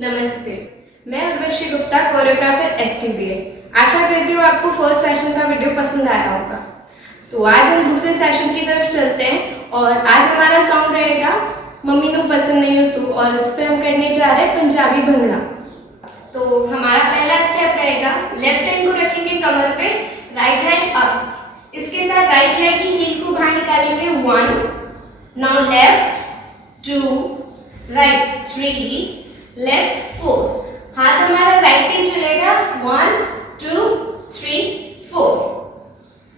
नमस्ते, मैं Urvashi Gupta, choreographer STBA। आशा करती हूँ आपको फर्स्ट सेशन का वीडियो पसंद आया होगा। तो आज हम दूसरे सेशन की तरफ चलते हैं और आज हमारा सॉन्ग रहेगा मम्मी नू पसंद नहीं हो तू, और इस पे हम करने जा रहे हैं पंजाबी भंगड़ा। तो हमारा पहला स्टेप रहेगा, लेफ्ट हैंड को रखेंगे कमर पे, राइट हैंड अप। इसके साथ राइट लेग की हील को बाहर निकालेंगे 1, नाउ लेफ्ट 2, राइट 3, लेफ्ट 4। हाथ हमारा राइट पे चलेगा 1 2 3 4।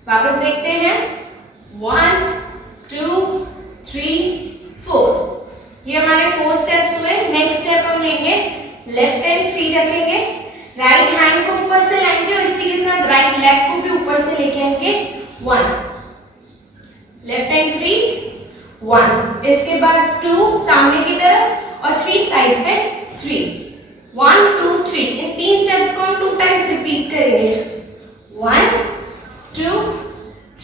वापस देखते हैं 1 2 3 4। ये हमारे 4 स्टेप्स हुए। नेक्स्ट स्टेप हम लेंगे, लेफ्ट हैंड फ्री रखेंगे, राइट हैंड को ऊपर से लाएंगे और इसी के साथ राइट लेग को भी ऊपर से लेके आएंगे 1, लेफ्ट हैंड फ्री 1, इसके बाद 2 सामने की तरफ और 3 साइड पे 3, 1 2 3। इन 3 स्टेप्स को हम 2 टाइम्स रिपीट करेंगे, 1 2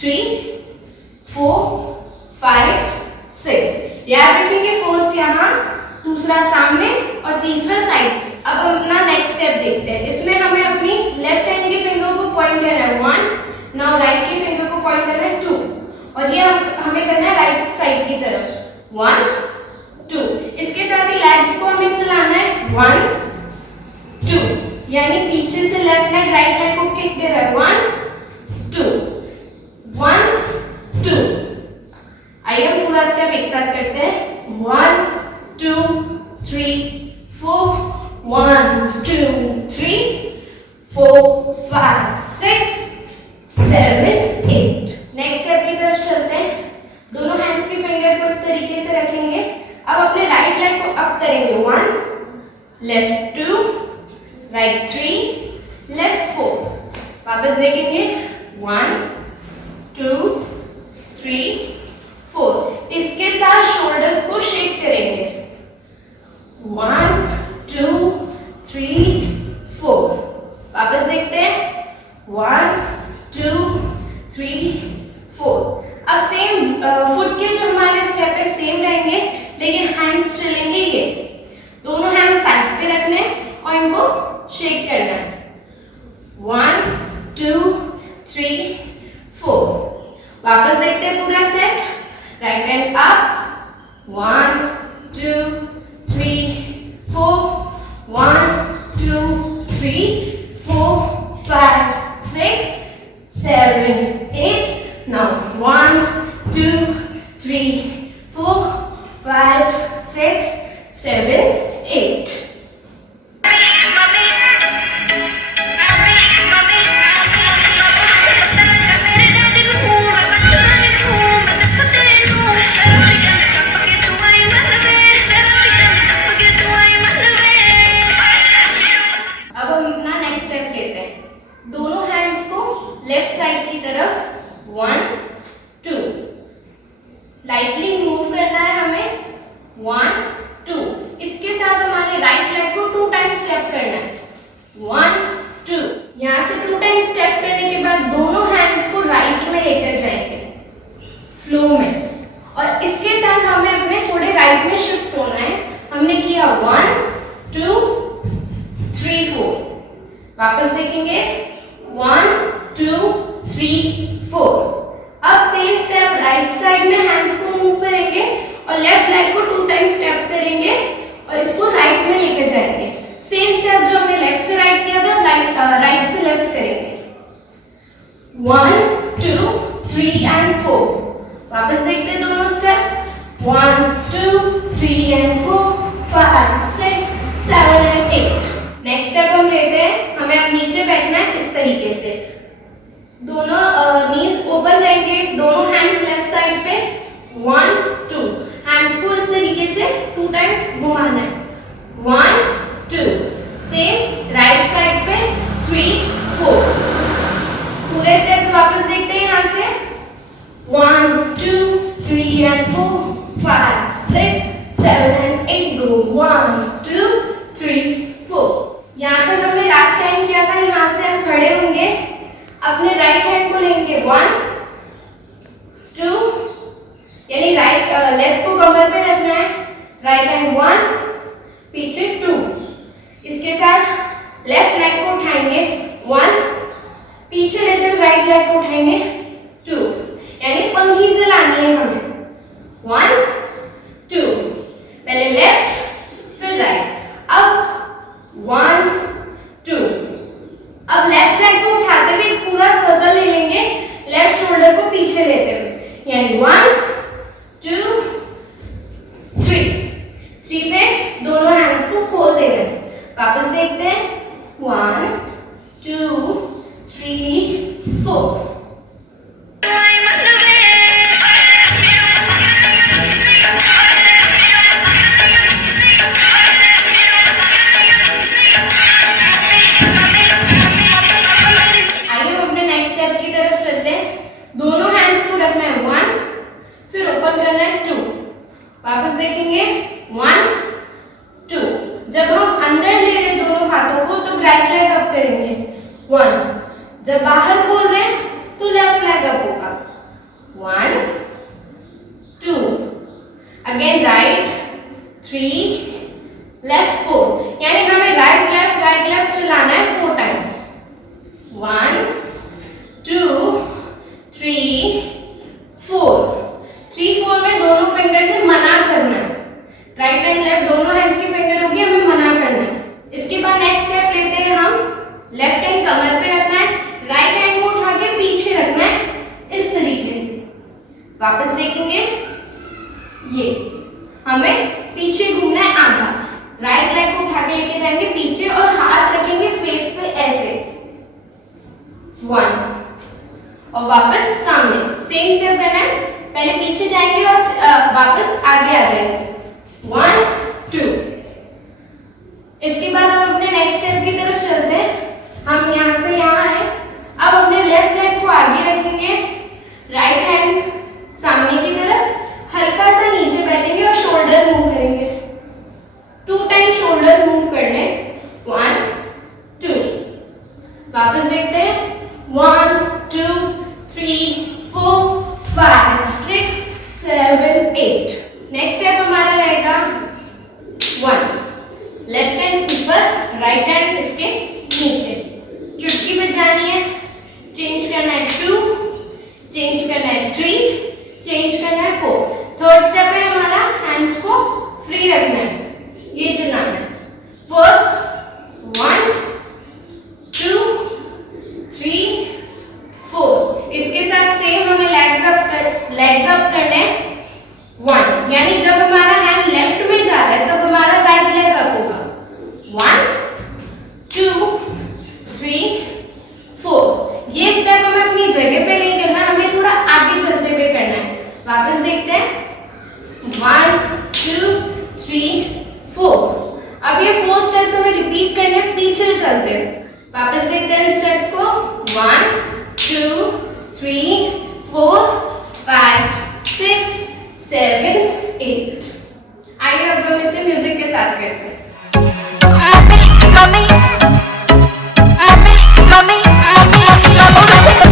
3 4 5 6। याद रखेंगे फर्स्ट यहाँ, दूसरा सामने और तीसरा साइड पे। अब हम अपना नेक्स्ट स्टेप देखते हैं। इसमें हमें अपनी लेफ्ट हैंड के फिंगर को पॉइंट करना है 1, नाउ राइट के फिंगर को पॉइंट करना है 2, और ये हमें करना है राइट साइड की तरफ 1 2। इसके साथ ही लेग्स को हमें चलाना है 1 2, यानी पीछे से लेफ्ट लेग राइट लेग को किक दे रहा है 1 2 1 2। आइए हम पूरा स्टेप एक साथ करते हैं 1 2 3 4 1 2 3 4 5 6 7 8। नेक्स्ट स्टेप की तरफ चलते हैं। दोनों हैंड्स के फिंगर को इस तरीके से रखेंगे। अब अपने राइट लेग को अप करेंगे 1, लेफ्ट 2, राइट 3, लेफ्ट 4। वापस देखेंगे 1 2 3 4। इसके साथ शोल्डर्स को शेक करेंगे 1 2 3 4। वापस देखते हैं 1 2 3 4। अब सेम फुट के जो हमारे स्टेप है सेम रहेंगे, लेकिन हैंड्स चलेंगे ये, दोनों हैंड साइड पे रखने और इनको शेक करना है 1 2 3 4। वापस देखते हैं पूरा set, right hand up 1 2 3 4 1 2 3 4 5 6 7 8। now 1 2 3 4 5 6 7 8। अब हम अपना नेक्स्ट स्टेप लेते हैं। दोनों हैंड्स को लेफ्ट साइड की तरफ 1 2, लाइटली मूव करना है हमें 1 2। इसके साथ हमारे राइट लेग को 2 टाइम स्टेप करना है 1 2। यहाँ से 2 टाइम स्टेप करने के बाद दोनों हैंड्स को राइट में लेकर जाएंगे फ्लो में, और इसके साथ हमें अपने थोड़े राइट में शिफ्ट होना है। हमने किया 1 2 3 4। वापस देखेंगे 1 2 3 4। अब सेम स्टेप राइट साइड में हैंड्स को मूव करेंगे और लेफ्ट लेग को 2 टाइम स्टेप करेंगे और इसको राइट में लेकर जाएंगे। सेम स्टेप जो हमने लेफ्ट से राइट किया था, राइट से लेफ्ट करेंगे 1 2 3 एंड 4। वापस देखते हैं दोनों step 1 2 3 and 4 5 6 7 and 8। Next step हम लेते हैं। हमें अब नीचे बैठना है इस तरीके से, दोनों नीज ओपन रहेंगे, दोनों हैंड्स लेफ्ट साइड पे 1 2। हैंड्स को इस तरीके से 2 टाइम्स घुमाना है 1 2। सेम राइट साइड पे 3 4। पूरे स्टेप्स वापस देखते हैं यहाँ से 1 2 3 एंड 4 5 6 7 एंड 8। गो 1 2 3 4। यहाँ तक हमने लास्ट टाइम किया था। यहाँ से हम खड़े होंगे, अपने राइट हैंड को लेंगे 1 2, यानी लेफ्ट को कमर पे रखना है, राइट हैंड 1, पीछे 2, लेते हुए राइट लेग को उठाएंगे 2, यानी पंखी चलानी है हमें 1 2, पहले लेफ्ट फिर राइट, अब 1 2, अब लेफ्ट लेग को उठाते हुए पूरा सर्कल ले लेंगे लेफ्ट शोल्डर को पीछे लेते हुए, यानी 1 2 3 पे दोनों हैंड्स को खोल देंगे। वापस देखते हैं 1 2 3 4। आइए हम अपने नेक्स्ट स्टेप की तरफ चलते हैं। दोनों हैंड्स को रखना है 1, फिर ओपन करना है 2। वापस देखेंगे 1 2। जब हम अंदर ले रहे दोनों हाथों को तो राइट लेग अप करेंगे 1, जब बाहर खोल रहे हैं तो लेफ्ट लेग अप होगा 1 2, अगेन राइट 3 लेफ्ट 4, यानी हमें राइट लेफ्ट चलाना है 4 टाइम्स 1 2 3 4। 3 4 में दोनों फिंगर से मना करना है, राइट एंड लेफ्ट दोनों हैंड्स की फिंगर होगी, हमें मना करना है। इसके बाद नेक्स्ट स्टेप लेते हैं हम, लेफ्ट हैंड कमर पे रखना है, राइट हैंड को उठा के पीछे रखना है इस तरीके से। वापस देखेंगे ये हमें पीछे घूमना है आधा, राइट लेग को उठा के लेके जाएंगे पीछे और हाथ रखेंगे फेस पे ऐसे 1, और वापस सामने सेम स्टेप करना है, पहले पीछे जाएंगे और वापस आगे आ जाएंगे 1 2। इसके बाद हम अपने नेक्स्ट स्टेप की तरफ चलते हैं। हम यहाँ से यहाँ है, अब अपने लेफ्ट लेग को आगे रखेंगे, राइट हैंड सामने की तरफ, हल्का सा नीचे बैठेंगे और शोल्डर मूव करेंगे 2 टाइम, शोल्डर्स मूव करने 1 2। वापस देखते हैं 1 2 3 4 5 6 7 8। नेक्स्ट स्टेप हमारा रहेगा 1, लेफ्ट हैंड ऊपर, राइट हैंड इसके नीचे, चुटकी बजानी है, चेंज करना है 2, चेंज करना है 3, चेंज करना है 4। थर्ड स्टेप है हमारा हैंड्स को फ्री रखना है, ये चलाना है फर्स्ट 1 2 3 4। इसके साथ सेम हमें लेग्स अप करने हैं 1, यानी जब हमारा हैंड लेफ्ट में जा रहा है तब हमारा राइट लेग अप होगा 1 2 3 4। ये स्टेप हमें अपनी जगह पे नहीं करना, हमें थोड़ा आगे चलते हुए करना है। वापस देखते हैं 1 2 3 4। अब ये 4 स्टेप्स हमें रिपीट करने, पीछे चलते हैं। वापस देखते हैं स्टेप्स को 1 2 3 4 5 6 7 8। आइए अब हम इसे म्यूजिक के साथ करते हैं। Mami, mami, mami, mami, mami, mami, mami.